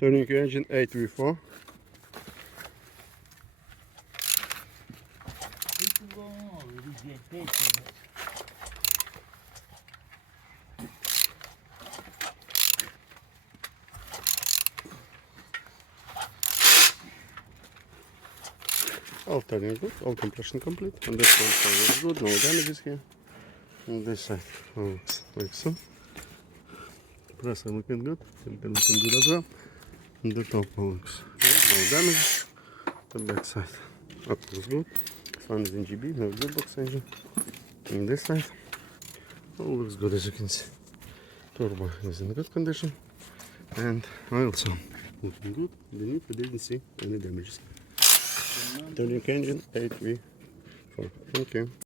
Turning engine 8V4. All turning good, all compression complete. On this one side is good, no damages here. On this side looks like so. Compressor looking good, filter looking good as well. And the top looks good, no damage. The back side up looks good. Fan is in GB, no gearbox engine. On this side all looks good as you can see. Turbo is in good condition. And oil sound looking good. Beneath we didn't see any damages. Turning engine 8V4. Thank you.